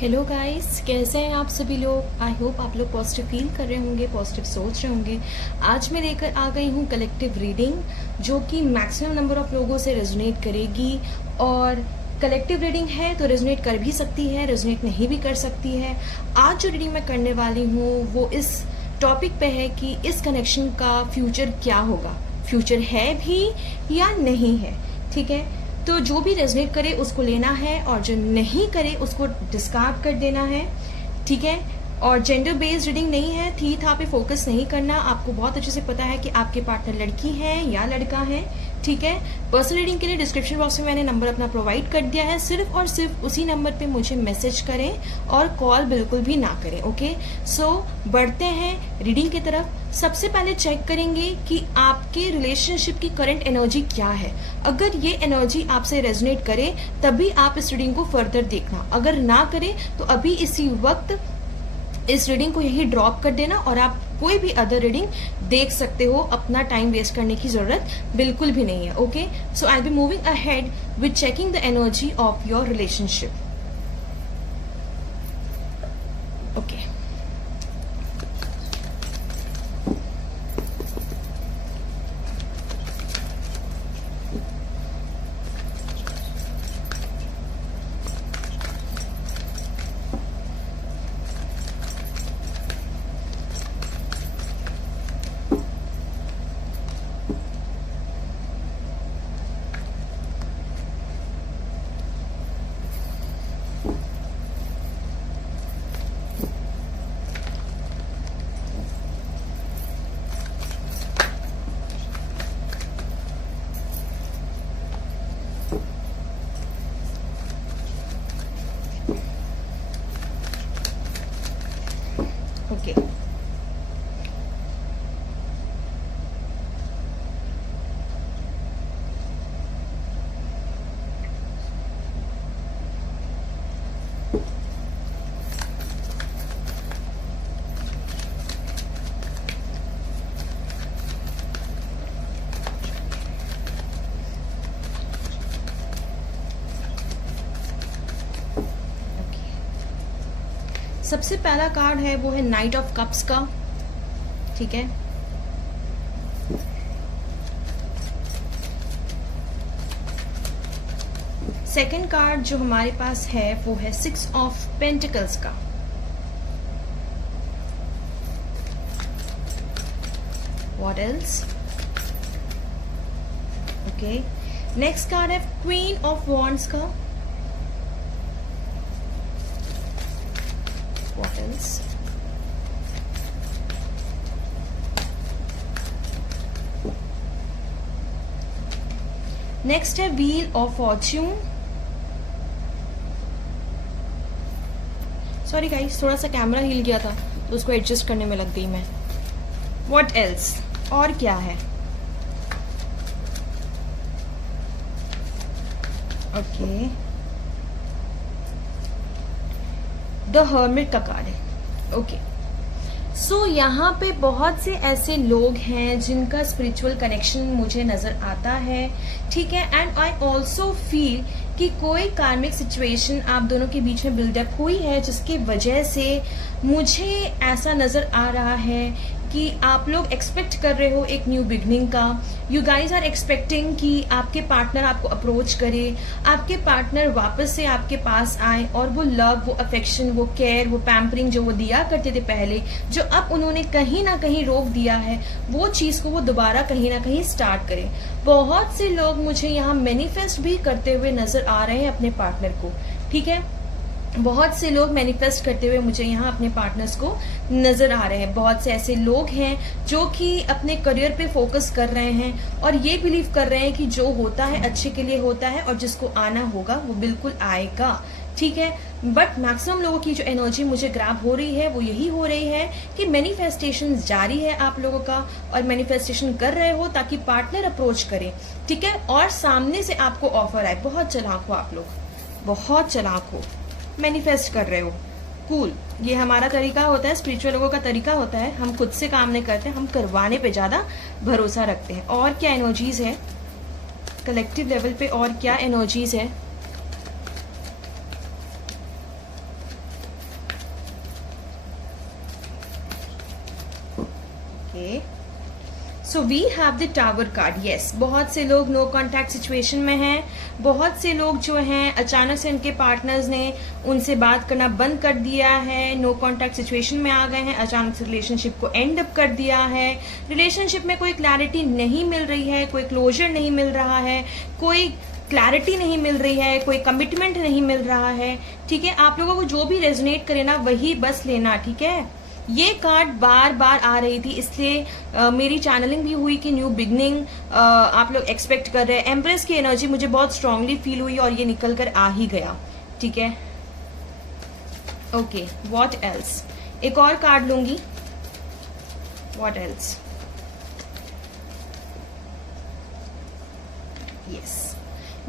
Hello guys, कैसे हैं आप सभी लोग। आई होप आप लोग पॉजिटिव फील कर रहे होंगे, पॉजिटिव सोच रहे होंगे। आज मैं लेकर आ गई हूँ कलेक्टिव रीडिंग, जो कि मैक्सिमम नंबर ऑफ लोगों से रेजोनेट करेगी। और कलेक्टिव रीडिंग है तो रेजोनेट कर भी सकती है, रेजोनेट नहीं भी कर सकती है। आज जो रीडिंग मैं करने वाली हूँ वो इस टॉपिक पे है कि इस कनेक्शन का फ्यूचर क्या होगा, फ्यूचर है भी या नहीं है। ठीक है, तो जो भी रेजोनेट करे उसको लेना है और जो नहीं करे उसको डिस्कार्ड कर देना है। ठीक है, और जेंडर बेस्ड रीडिंग नहीं है, थी था पे फोकस नहीं करना। आपको बहुत अच्छे से पता है कि आपके पार्टनर लड़की है या लड़का है। ठीक है, पर्सनल रीडिंग के लिए डिस्क्रिप्शन बॉक्स में मैंने नंबर अपना प्रोवाइड कर दिया है। सिर्फ और सिर्फ उसी नंबर पे मुझे मैसेज करें और कॉल बिल्कुल भी ना करें। ओके, सो बढ़ते हैं रीडिंग की तरफ। सबसे पहले चेक करेंगे कि आपके रिलेशनशिप की करंट एनर्जी क्या है। अगर ये एनर्जी आपसे रेजोनेट करे तभी आप इस रीडिंग को फर्दर देखना। अगर ना करे तो अभी इसी वक्त इस रीडिंग को यही ड्रॉप कर देना और आप कोई भी अदर रीडिंग देख सकते हो। अपना टाइम वेस्ट करने की जरूरत बिल्कुल भी नहीं है। Okay, so I be moving ahead with checking the energy of your relationship. Okay, okay, सबसे पहला कार्ड है वो है नाइट ऑफ कप्स का। ठीक है, सेकंड कार्ड जो हमारे पास है वो है सिक्स ऑफ पेंटिकल्स का। What else? Okay, next card है क्वीन ऑफ वॉन्ड्स का। What else? नेक्स्ट है wheel of Fortune. Sorry guys, थोड़ा सा कैमरा हिल गया था तो उसको एडजस्ट करने में लग गई मैं। What else? और क्या है? ओके, द हर्मिट का कार्ड है। ओके, सो यहाँ पे बहुत से ऐसे लोग हैं जिनका स्पिरिचुअल कनेक्शन मुझे नजर आता है। ठीक है, एंड आई ऑल्सो फील कि कोई कार्मिक सिचुएशन आप दोनों के बीच में बिल्डअप हुई है जिसकी वजह से मुझे ऐसा नजर आ रहा है कि आप लोग एक्सपेक्ट कर रहे हो एक न्यू बिगनिंग का। यू गाइज आर एक्सपेक्टिंग कि आपके पार्टनर आपको अप्रोच करे, आपके पार्टनर वापस से आपके पास आए और वो लव, वो अफेक्शन, वो केयर, वो पैम्परिंग जो वो दिया करते थे पहले, जो अब उन्होंने कहीं ना कहीं रोक दिया है, वो चीज को वो दोबारा कहीं ना कहीं स्टार्ट करें। बहुत से लोग मुझे यहाँ मैनिफेस्ट भी करते हुए नजर आ रहे हैं अपने पार्टनर को। ठीक है, बहुत से लोग मैनिफेस्ट करते हुए मुझे यहाँ अपने पार्टनर्स को नजर आ रहे हैं। बहुत से ऐसे लोग हैं जो कि अपने करियर पे फोकस कर रहे हैं और ये बिलीव कर रहे हैं कि जो होता है अच्छे के लिए होता है और जिसको आना होगा वो बिल्कुल आएगा। ठीक है, बट मैक्सिमम लोगों की जो एनर्जी मुझे ग्रैब हो रही है वो यही हो रही है कि मैनिफेस्टेशन जारी है आप लोगों का और मैनिफेस्टेशन कर रहे हो ताकि पार्टनर अप्रोच करे। ठीक है, और सामने से आपको ऑफर आए। बहुत चालाक हो आप लोग, बहुत चालाक हो, मैनिफेस्ट कर रहे हो। कूल, ये हमारा तरीका होता है, स्पिरिचुअल लोगों का तरीका होता है। हम खुद से काम नहीं करते, हम करवाने पे ज्यादा भरोसा रखते हैं। और क्या एनर्जीज है कलेक्टिव लेवल पे, और क्या एनर्जीज है? Okay, so we have the tower card. Yes, बहुत से लोग नो कॉन्टैक्ट सिचुएशन में हैं, बहुत से लोग जो हैं अचानक से उनके पार्टनर्स ने उनसे बात करना बंद कर दिया है, नो कॉन्टैक्ट सिचुएशन में आ गए हैं, अचानक से रिलेशनशिप को एंड अप कर दिया है, रिलेशनशिप में कोई क्लैरिटी नहीं मिल रही है, कोई क्लोजर नहीं मिल रहा है, कोई क्लैरिटी नहीं मिल रही है, कोई कमिटमेंट नहीं मिल रहा है। ठीक है, आप लोगों को जो भी रेजोनेट करे ना वही बस लेना। ठीक है, ये कार्ड बार बार आ रही थी, इसलिए मेरी चैनलिंग भी हुई कि न्यू बिगनिंग आप लोग एक्सपेक्ट कर रहे हैं। एम्प्रेस की एनर्जी मुझे बहुत स्ट्रांगली फील हुई और ये निकल कर आ ही गया। ठीक है, ओके, व्हाट एल्स, एक और कार्ड लूंगी। व्हाट एल्स, यस,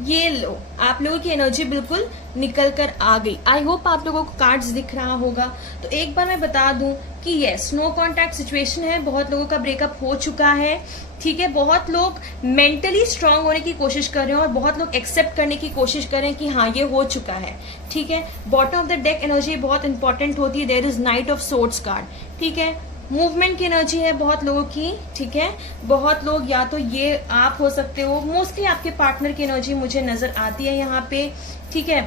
ये लो, आप लोगों की एनर्जी बिल्कुल निकल कर आ गई। आई होप आप लोगों को कार्ड्स दिख रहा होगा। तो एक बार मैं बता दूं कि यस, नो कॉन्टैक्ट सिचुएशन है, बहुत लोगों का ब्रेकअप हो चुका है। ठीक है, बहुत लोग मेंटली स्ट्रांग होने की कोशिश कर रहे हैं और बहुत लोग एक्सेप्ट करने की कोशिश कर रहे हैं कि हाँ ये हो चुका है। ठीक है, bottom of the deck energy बहुत इंपॉर्टेंट होती है। There is knight of swords card. ठीक है, मूवमेंट की एनर्जी है बहुत लोगों की। ठीक है, बहुत लोग, या तो ये आप हो सकते हो, मोस्टली आपके पार्टनर की एनर्जी मुझे नजर आती है यहाँ पे। ठीक है,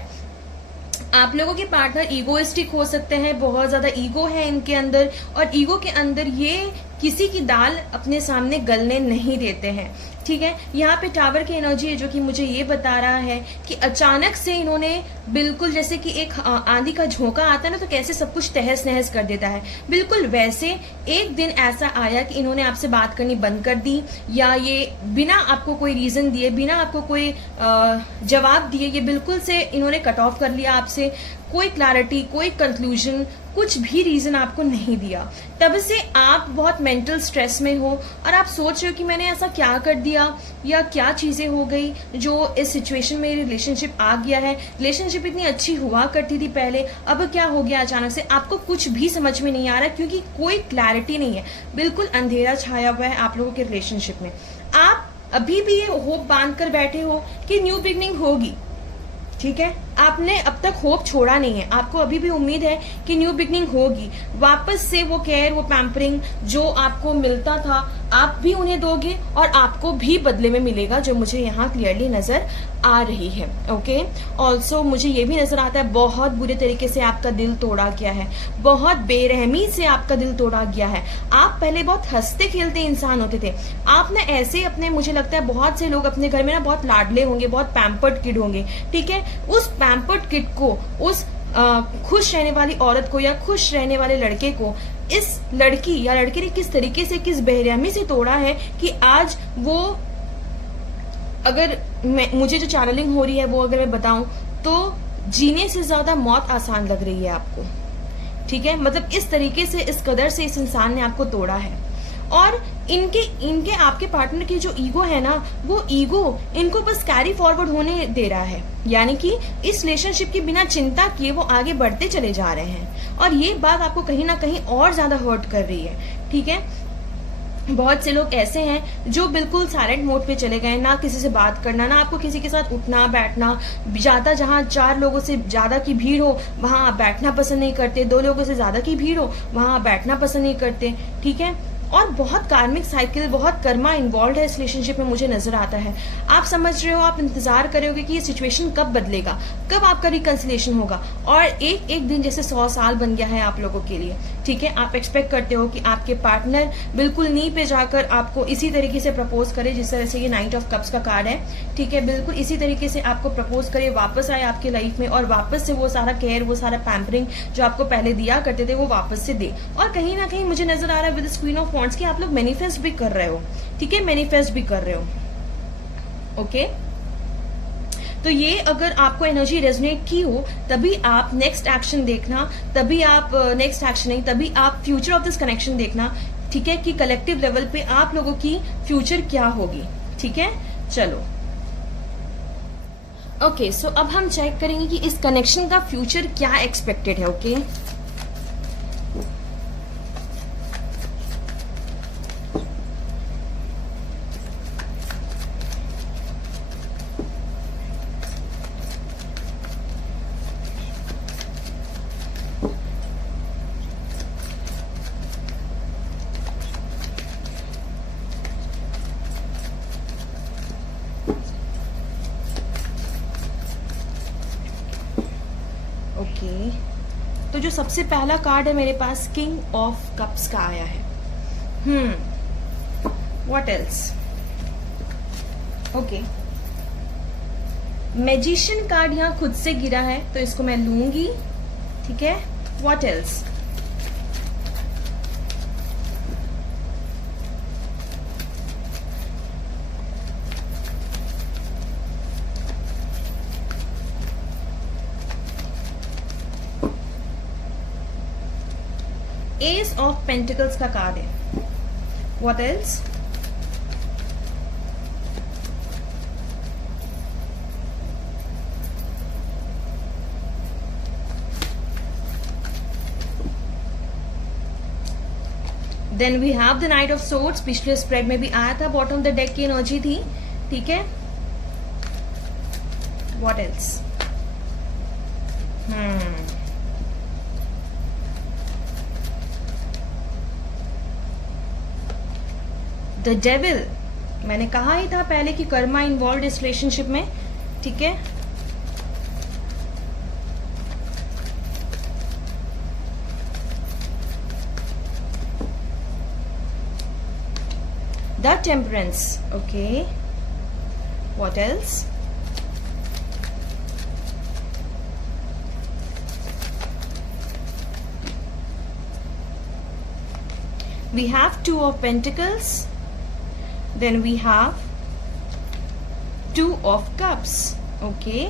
आप लोगों के पार्टनर ईगोइस्टिक हो सकते हैं, बहुत ज्यादा ईगो है इनके अंदर, और ईगो के अंदर ये किसी की दाल अपने सामने गलने नहीं देते हैं। ठीक है, यहाँ पे टावर की एनर्जी है जो कि मुझे ये बता रहा है कि अचानक से इन्होंने बिल्कुल जैसे कि एक आंधी का झोंका आता है ना, तो कैसे सब कुछ तहस नहस कर देता है, बिल्कुल वैसे एक दिन ऐसा आया कि इन्होंने आपसे बात करनी बंद कर दी, या ये बिना आपको कोई रीजन दिए, बिना आपको कोई जवाब दिए, ये बिल्कुल से इन्होंने कट ऑफ कर लिया आपसे। कोई क्लैरिटी, कोई कंक्लूजन, कुछ भी रीजन आपको नहीं दिया। तब से आप बहुत मेंटल स्ट्रेस में हो और आप सोच रहे हो कि मैंने ऐसा क्या कर दिया या क्या चीजें हो गई जो इस सिचुएशन में रिलेशनशिप आ गया है। रिलेशनशिप इतनी अच्छी हुआ करती थी पहले, अब क्या हो गया अचानक से, आपको कुछ भी समझ में नहीं आ रहा क्योंकि कोई क्लैरिटी नहीं है, बिल्कुल अंधेरा छाया हुआ है आप लोगों के रिलेशनशिप में। आप अभी भी ये होप बांध कर बैठे हो कि न्यू बिगनिंग होगी। ठीक है, आपने अब तक होप छोड़ा नहीं है, आपको अभी भी उम्मीद है कि न्यू बिगनिंग होगी, वापस से वो केयर, वो पैम्परिंग जो आपको मिलता था आप भी उन्हें दोगे और आपको भी बदले में मिलेगा, जो मुझे यहाँ क्लियरली नजर आ रही है। ओके, ऑल्सो मुझे ये भी नजर आता है बहुत बुरे तरीके से आपका दिल तोड़ा गया है, बहुत बेरहमी से आपका दिल तोड़ा गया है। आप पहले बहुत हंसते खेलते इंसान होते थे, आप ना ऐसे अपने, मुझे लगता है बहुत से लोग अपने घर में ना बहुत लाडले होंगे, बहुत पैम्पर्ड किड होंगे। ठीक है, उस पैम्पर्ड किड को, उस खुश रहने वाली औरत को या खुश रहने वाले लड़के को इस लड़की या लड़के ने किस तरीके से, किस बेरहमी से तोड़ा है कि आज वो, अगर मुझे जो चैनलिंग हो रही है वो अगर मैं बताऊं तो जीने से ज्यादा मौत आसान लग रही है आपको। ठीक है, मतलब इस तरीके से, इस कदर से इस इंसान ने आपको तोड़ा है। और इनके आपके पार्टनर की जो ईगो है ना, वो ईगो इनको बस कैरी फॉरवर्ड होने दे रहा है, यानी कि इस रिलेशनशिप की बिना चिंता किए वो आगे बढ़ते चले जा रहे हैं और ये बात आपको कहीं ना कहीं और ज्यादा हर्ट कर रही है। ठीक है, बहुत से लोग ऐसे हैं जो बिल्कुल साइलेंट मोड पे चले गए, ना किसी से बात करना, ना आपको किसी के साथ उठना बैठना, जाता जहां 4 लोगों से ज्यादा की भीड़ हो वहां आप बैठना पसंद नहीं करते, 2 लोगों से ज्यादा की भीड़ हो वहां आप बैठना पसंद नहीं करते। ठीक है, और बहुत कार्मिक साइकिल, बहुत कर्मा इन्वॉल्व है इस रिलेशनशिप में मुझे नजर आता है। आप समझ रहे हो, आप इंतजार कर रहे होगे कि ये सिचुएशन कब बदलेगा, कब आपका रिकंसिलेशन होगा, और एक एक दिन जैसे 100 साल बन गया है आप लोगों के लिए। ठीक है, आप एक्सपेक्ट करते हो कि आपके पार्टनर बिल्कुल नी पे जाकर आपको इसी तरीके से प्रपोज करे, जिस तरह से ये नाइट ऑफ कप्स का कार्ड है। ठीक है, बिल्कुल इसी तरीके से आपको प्रपोज करे, वापस आए आपके लाइफ में और वापस से वो सारा केयर, वो सारा पैम्परिंग जो आपको पहले दिया करते थे वो वापस से दे। और कहीं ना कहीं मुझे नजर आ रहा है विद क्वीन ऑफ वॉन्ड्स कि आप लोग मैनिफेस्ट भी कर रहे हो। ठीक है, मैनिफेस्ट भी कर रहे हो। ओके, तो ये अगर आपको एनर्जी रेजोनेट की हो तभी आप नेक्स्ट एक्शन देखना, तभी आप नेक्स्ट एक्शन नहीं, तभी आप फ्यूचर ऑफ दिस कनेक्शन देखना। ठीक है, कि कलेक्टिव लेवल पे आप लोगों की फ्यूचर क्या होगी। ठीक है, चलो ओके, सो अब हम चेक करेंगे कि इस कनेक्शन का फ्यूचर क्या एक्सपेक्टेड है। ओके, ओके, तो जो सबसे पहला कार्ड है मेरे पास किंग ऑफ कप्स का आया है. What else? Okay, magician card यहाँ खुद से गिरा है तो इसको मैं लूंगी. ठीक है, what else? Ace of pentacles का कार्ड है. What else? Then we have the knight of swords. पिछले स्प्रेड में भी आया था, बॉटम ऑफ द डेक की एनर्जी थी. ठीक है, व्हाट एल्स? The devil. मैंने कहा ही था पहले कि कर्मा इन्वॉल्व इस रिलेशनशिप में. ठीक है, the temperance. Okay, what else? We have two of pentacles. Then we have two of cups. Okay.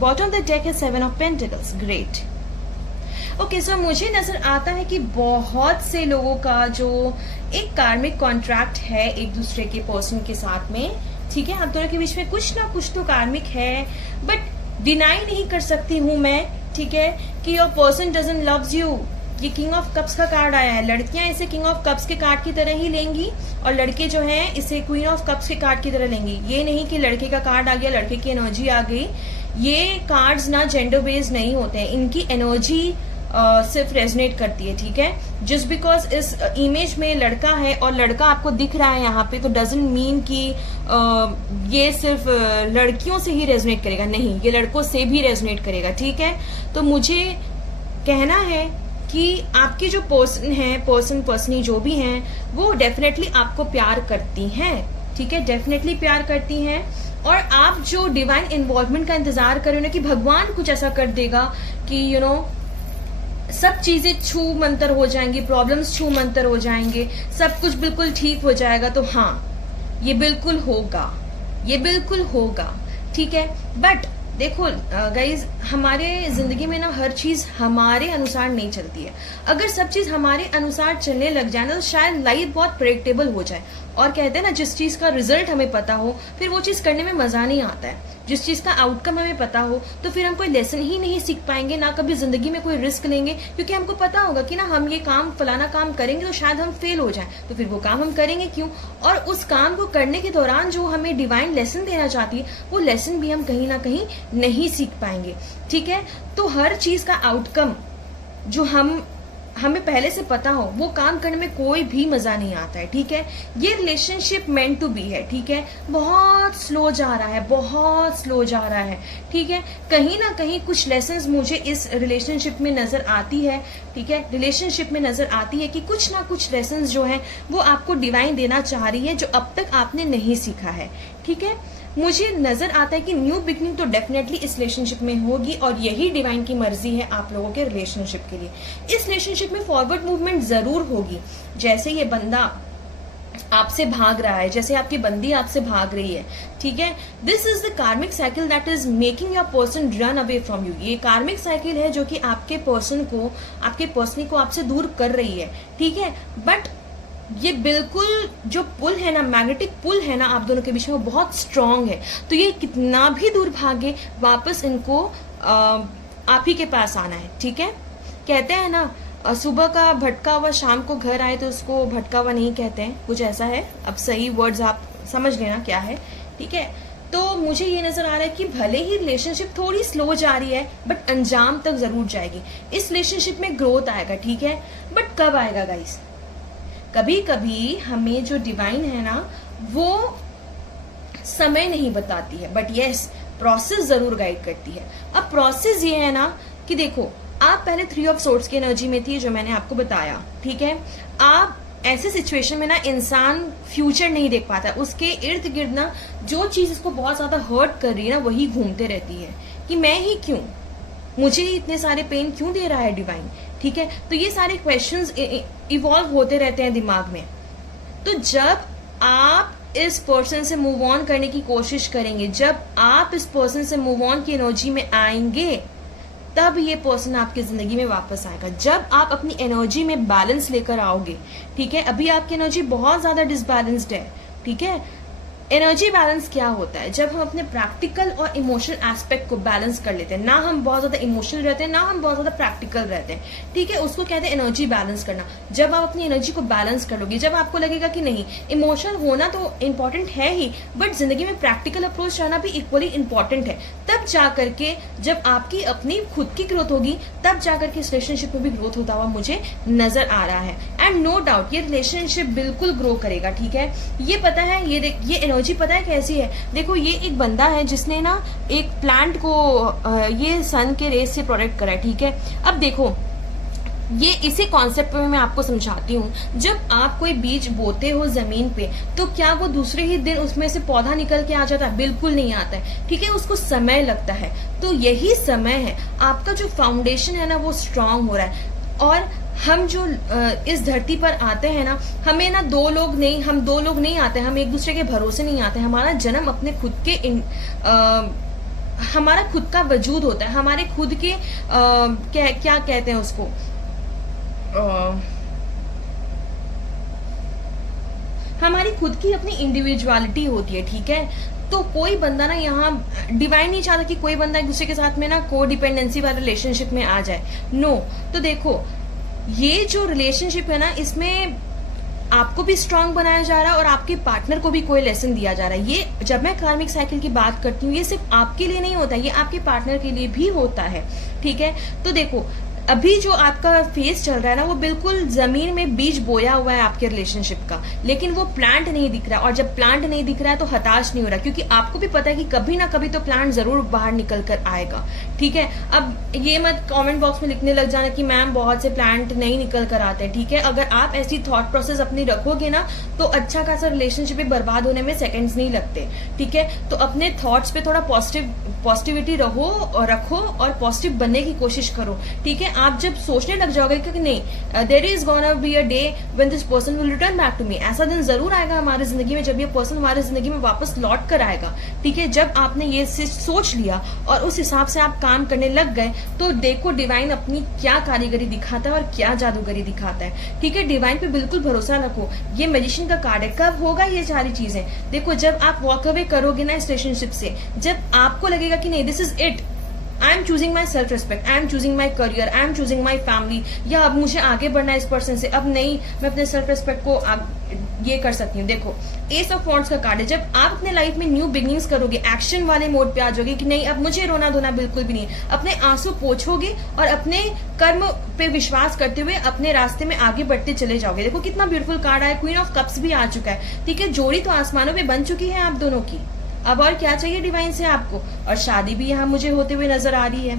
Bottom of the deck is seven of pentacles. Great. Okay, so मुझे नजर आता है कि बहुत से लोगों का जो एक कार्मिक कॉन्ट्रैक्ट है एक दूसरे के पर्सन के साथ में. ठीक है, आप दोनों के बीच में कुछ ना कुछ तो कार्मिक है, बट डिनाई नहीं कर सकती हूं मैं. ठीक है, कि your person doesn't loves you. ये किंग ऑफ कप्स का कार्ड आया है. लड़कियां इसे किंग ऑफ कप्स के कार्ड की तरह ही लेंगी और लड़के जो हैं इसे क्वीन ऑफ कप्स के कार्ड की तरह लेंगी. ये नहीं कि लड़के का कार्ड आ गया, लड़के की एनर्जी आ गई. ये कार्ड्स ना जेंडर बेस्ड नहीं होते हैं, इनकी एनर्जी सिर्फ रेजोनेट करती है. ठीक है, जस्ट बिकॉज इस इमेज में लड़का है और लड़का आपको दिख रहा है यहाँ पे, तो डजंट मीन कि ये सिर्फ लड़कियों से ही रेजोनेट करेगा. नहीं, ये लड़कों से भी रेजोनेट करेगा. ठीक है, तो मुझे कहना है कि आपकी जो पर्सन है, पर्सनी जो भी हैं, वो डेफिनेटली आपको प्यार करती हैं. ठीक है, डेफिनेटली प्यार करती हैं. और आप जो डिवाइन इन्वॉल्वमेंट का इंतजार कर रहे हो ना कि भगवान कुछ ऐसा कर देगा कि यू नो सब चीजें छू मंतर हो जाएंगी, प्रॉब्लम्स छू मंतर हो जाएंगे, सब कुछ बिल्कुल ठीक हो जाएगा, तो हाँ, ये बिल्कुल होगा, ये बिल्कुल होगा. ठीक है, बट देखो गाइज, हमारे जिंदगी में ना हर चीज हमारे अनुसार नहीं चलती है. अगर सब चीज हमारे अनुसार चलने लग जाए ना तो शायद लाइफ बहुत प्रेडिक्टेबल हो जाए. और कहते हैं ना, जिस चीज का रिजल्ट हमें पता हो फिर वो चीज करने में मजा नहीं आता है. जिस चीज का आउटकम हमें पता हो तो फिर हम कोई लेसन ही नहीं सीख पाएंगे, ना कभी जिंदगी में कोई रिस्क लेंगे, क्योंकि हमको पता होगा कि ना हम ये काम फलाना काम करेंगे तो शायद हम फेल हो जाएं, तो फिर वो काम हम करेंगे क्यों. और उस काम को करने के दौरान जो हमें डिवाइन लेसन देना चाहती है वो लेसन भी हम कहीं ना कहीं नहीं सीख पाएंगे. ठीक है, तो हर चीज का आउटकम जो हमें पहले से पता हो वो काम करने में कोई भी मजा नहीं आता है. ठीक है, ये रिलेशनशिप मेंट टू बी है. ठीक है, बहुत स्लो जा रहा है, बहुत स्लो जा रहा है. ठीक है, कहीं ना कहीं कुछ लेसन्स मुझे इस रिलेशनशिप में नजर आती है. ठीक है, रिलेशनशिप में नजर आती है कि कुछ ना कुछ लेसन्स जो है वो आपको डिवाइन देना चाह रही है जो अब तक आपने नहीं सीखा है. ठीक है, मुझे नजर आता है कि न्यू बिगनिंग तो डेफिनेटली इस रिलेशनशिप में होगी और यही डिवाइन की मर्जी है आप लोगों के रिलेशनशिप के लिए. इस रिलेशनशिप में फॉरवर्ड मूवमेंट जरूर होगी. जैसे ये बंदा आपसे भाग रहा है, जैसे आपकी बंदी आपसे भाग रही है. ठीक है, दिस इज द कार्मिक cycle that is making your person run away from you. ये कार्मिक साइकिल है जो कि आपके पर्सन को, आपके पर्सनी को आपसे दूर कर रही है. ठीक है, बट ये बिल्कुल जो पुल है ना, मैग्नेटिक पुल है ना आप दोनों के बीच में, वो बहुत स्ट्रांग है. तो ये कितना भी दूर भागे वापस इनको आप ही के पास आना है. ठीक है, कहते हैं ना सुबह का भटका हुआ शाम को घर आए तो उसको भटका हुआ नहीं कहते हैं, कुछ ऐसा है. अब सही वर्ड्स आप समझ लेना क्या है. ठीक है, तो मुझे ये नजर आ रहा है कि भले ही रिलेशनशिप थोड़ी स्लो जा रही है बट अंजाम तक जरूर जाएगी. इस रिलेशनशिप में ग्रोथ आएगा. ठीक है, बट कब आएगा गाइस? कभी कभी हमें जो डिवाइन है ना वो समय नहीं बताती है, बट यस प्रोसेस जरूर गाइड करती है। अब प्रोसेस ये है ना कि देखो, आप पहले 3 ऑफ सोर्ट्स की एनर्जी में थी, जो मैंने आपको बताया, ठीक है। आप ऐसे सिचुएशन में ना इंसान फ्यूचर नहीं देख पाता, उसके इर्द गिर्द ना जो चीज इसको बहुत ज्यादा हर्ट कर रही है ना वही घूमते रहती है कि मैं ही क्यों, मुझे ही इतने सारे पेन क्यों दे रहा है डिवाइन, ठीक है। तो ये सारे क्वेश्चंस इवॉल्व होते रहते हैं दिमाग में। तो जब आप इस पर्सन से मूव ऑन करने की कोशिश करेंगे, जब आप इस पर्सन से मूव ऑन की एनर्जी में आएंगे, तब ये पर्सन आपकी जिंदगी में वापस आएगा। जब आप अपनी एनर्जी में बैलेंस लेकर आओगे, ठीक है। अभी आपकी एनर्जी बहुत ज्यादा डिसबैलेंस्ड है, ठीक है। एनर्जी बैलेंस क्या होता है? जब हम अपने प्रैक्टिकल और इमोशनल एस्पेक्ट को बैलेंस कर लेते हैं, ना हम बहुत ज्यादा इमोशनल रहते हैं, ना हम बहुत ज्यादा प्रैक्टिकल रहते हैं, ठीक है। उसको कहते हैं एनर्जी बैलेंस करना। जब आप अपनी एनर्जी को बैलेंस कर लोगे, जब आपको लगेगा कि नहीं, इमोशनल होना तो इम्पोर्टेंट है ही, बट जिंदगी में प्रैक्टिकल अप्रोच रहना भी इक्वली इम्पोर्टेंट है, तब जाकर के जब आपकी अपनी खुद की ग्रोथ होगी, तब जाकर के इस रिलेशनशिप में भी ग्रोथ होता हुआ मुझे नजर आ रहा है। एंड नो डाउट ये रिलेशनशिप बिल्कुल ग्रो करेगा, ठीक है। ये पता है, ये एनर्जी पता है कैसी है? देखो, ये एक बंदा है जिसने ना एक प्लांट को ये सन के रेस से प्रोटेक्ट करा है, ठीक है। अब देखो, ये इसी कॉन्सेप्ट में मैं आपको समझाती हूँ। जब आप कोई बीज बोते हो जमीन पे, तो क्या वो दूसरे ही दिन उसमें से पौधा निकल के आ जाता है? बिल्कुल नहीं आता है, ठीक है। उसको समय लगता है। तो यही समय है, आपका जो फाउंडेशन है ना वो स्ट्रांग हो रहा है। और हम जो इस धरती पर आते हैं ना, हमें ना हम दो लोग नहीं आते, हम एक दूसरे के भरोसे नहीं आते। हमारा जन्म अपने खुद के हमारा खुद का वजूद होता है, हमारे खुद के क्या कहते हैं उसको, हमारी खुद की अपनी इंडिविजुअलिटी होती है, ठीक है। तो कोई बंदा ना यहाँ डिवाइन नहीं चाहता कि कोई बंदा एक दूसरे के साथ में ना को डिपेंडेंसी वाले रिलेशनशिप में आ जाए, नो। तो देखो, ये जो रिलेशनशिप है ना, इसमें आपको भी स्ट्रांग बनाया जा रहा है और आपके पार्टनर को भी कोई लेसन दिया जा रहा है। ये जब मैं कार्मिक साइकिल की बात करती हूँ, ये सिर्फ आपके लिए नहीं होता, ये आपके पार्टनर के लिए भी होता है, ठीक है। तो देखो, अभी जो आपका फेस चल रहा है ना, वो बिल्कुल जमीन में बीज बोया हुआ है आपके रिलेशनशिप का, लेकिन वो प्लांट नहीं दिख रहा। और जब प्लांट नहीं दिख रहा है तो हताश नहीं हो रहा, क्योंकि आपको भी पता है कि कभी ना कभी तो प्लांट जरूर बाहर निकल कर आएगा, ठीक है। अब ये मत कमेंट बॉक्स में लिखने लग जाना कि मैम बहुत से प्लांट नहीं निकल कर आते, ठीक है। अगर आप ऐसी थॉट प्रोसेस अपनी रखोगे ना, तो अच्छा खासा रिलेशनशिप बर्बाद होने में सेकेंड्स नहीं लगते, ठीक है। तो अपने थॉट्स पे थोड़ा पॉजिटिविटी रखो और पॉजिटिव बनने की कोशिश करो, ठीक है। आप जब सोचने लग जाओगे कि नहीं, there is gonna be a day when this person will return back to me, ऐसा दिन जरूर आएगा हमारी जिंदगी में जब ये पर्सन हमारी जिंदगी में वापस लौट कर आएगा, ठीक है। जब आपने ये सोच लिया और उस हिसाब से आप काम करने लग गए, तो देखो डिवाइन अपनी क्या कारीगरी दिखाता है और क्या जादूगरी दिखाता है, ठीक है। डिवाइन पे बिल्कुल भरोसा रखो। ये मैजिशियन का कार्ड है। कब होगा ये सारी चीजें? देखो, जब आप वॉक अवे करोगे ना इस रिलेशनशिप से, जब आपको लगेगा कि नहीं, this is it, I am choosing my self respect, I am choosing my career, I am choosing my family, या अब मुझे आगे बढ़ना है इस पर्सन से, अब नहीं, मैं अपने सेल्फ रिस्पेक्ट को ये कर सकती हूँ। देखो, एस ऑफ वॉन्ड्स का कार्ड है। जब आप अपने लाइफ में न्यू बिगिनिंग्स करोगे, एक्शन वाले मोड पे आ जाओगे कि नहीं, अब मुझे रोना धोना बिल्कुल भी नहीं, अपने आंसू पोंछोगे और अपने कर्म पे विश्वास करते हुए अपने रास्ते में आगे बढ़ते चले जाओगे। देखो कितना ब्यूटीफुल कार्ड आया, क्वीन ऑफ कप्स भी आ चुका है, ठीक है। जोड़ी तो आसमानों में बन चुकी है आप दोनों की। अब और क्या चाहिए डिवाइन से आपको? और शादी भी यहाँ मुझे होते हुए नजर आ रही है,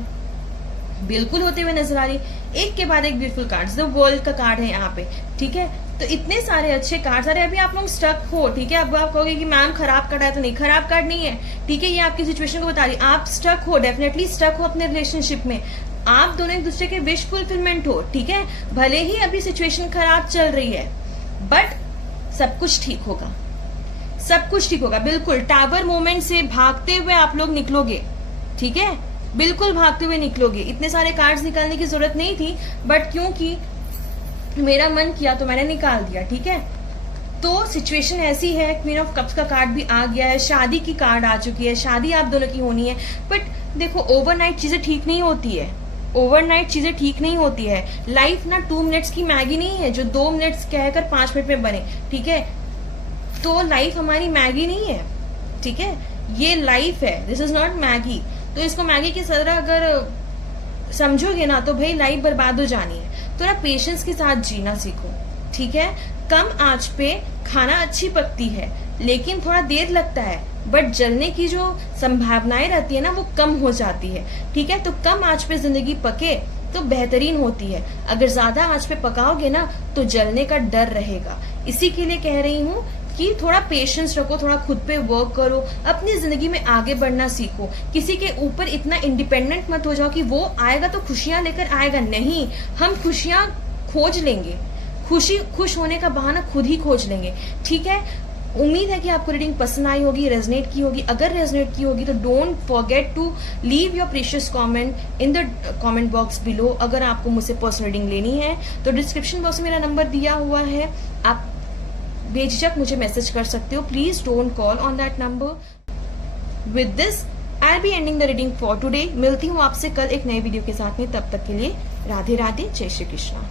बिल्कुल होते हुए नजर आ रही है। एक के बाद एक ब्यूटीफुल कार्ड्स, द वर्ल्ड का कार्ड है यहाँ पे, ठीक है। तो इतने सारे अच्छे कार्ड्स आ रहे हैं। अभी आप लोग स्टक हो, ठीक है। अब आप कहोगे कि मैम खराब कार्ड है, तो नहीं, खराब कार्ड नहीं है, ठीक है। ये आपकी सिचुएशन को बता रही है। आप स्टक हो, डेफिनेटली स्टक हो अपने रिलेशनशिप में। आप दोनों एक दूसरे के विश फुलफिलमेंट हो, ठीक है। भले ही अभी सिचुएशन खराब चल रही है, बट सब कुछ ठीक होगा, सब कुछ ठीक होगा, बिल्कुल। टावर मोमेंट से भागते हुए आप लोग निकलोगे, ठीक है, बिल्कुल भागते हुए निकलोगे। इतने सारे कार्ड्स निकालने की जरूरत नहीं थी, बट क्योंकि मेरा मन किया तो मैंने निकाल दिया, ठीक है। तो सिचुएशन ऐसी है, क्वीन ऑफ कप्स का कार्ड भी आ गया है, शादी की कार्ड आ चुकी है, शादी आप दोनों की होनी है। बट देखो, ओवरनाइट चीजें ठीक नहीं होती है, ओवरनाइट चीजें ठीक नहीं होती है। लाइफ ना 2 मिनट्स की मैगी नहीं है जो 2 मिनट्स कहकर 5 मिनट में बने, ठीक है। तो लाइफ हमारी मैगी नहीं है, ठीक है। ये लाइफ है, दिस इज नॉट मैगी। तो इसको मैगी की तरह अगर समझोगे ना, तो भाई लाइफ बर्बाद हो जानी है। थोड़ा पेशेंस के साथ जीना सीखो, ठीक है। कम आंच पे खाना अच्छी पकती है, लेकिन थोड़ा देर लगता है, बट जलने की जो संभावनाएं रहती है ना वो कम हो जाती है। ठीक है, तो कम आंच पे जिंदगी पके तो बेहतरीन होती है, अगर ज्यादा आंच पे पकाओगे ना तो जलने का डर रहेगा। इसी के लिए कह रही हूँ कि थोड़ा पेशेंस रखो, थोड़ा खुद पे वर्क करो, अपनी जिंदगी में आगे बढ़ना सीखो। किसी के ऊपर इतना इंडिपेंडेंट मत हो जाओ कि वो आएगा तो खुशियां लेकर आएगा। नहीं, हम खुशियां खोज लेंगे, खुश होने का बहाना खुद ही खोज लेंगे। ठीक है, उम्मीद है कि आपको रीडिंग पसंद आई होगी, रेजनेट की होगी। अगर रेजनेट की होगी तो don't forget to leave your precious comment in the comment box below. अगर आपको मुझसे पर्सनल रीडिंग लेनी है तो डिस्क्रिप्शन बॉक्स में मेरा नंबर दिया हुआ है, आप बेझिझक मुझे मैसेज कर सकते हो। Please don't call on that number. With this I be ending the reading for today. मिलती हूँ आपसे कल एक नए वीडियो के साथ में, तब तक के लिए राधे राधे, जय श्री कृष्णा।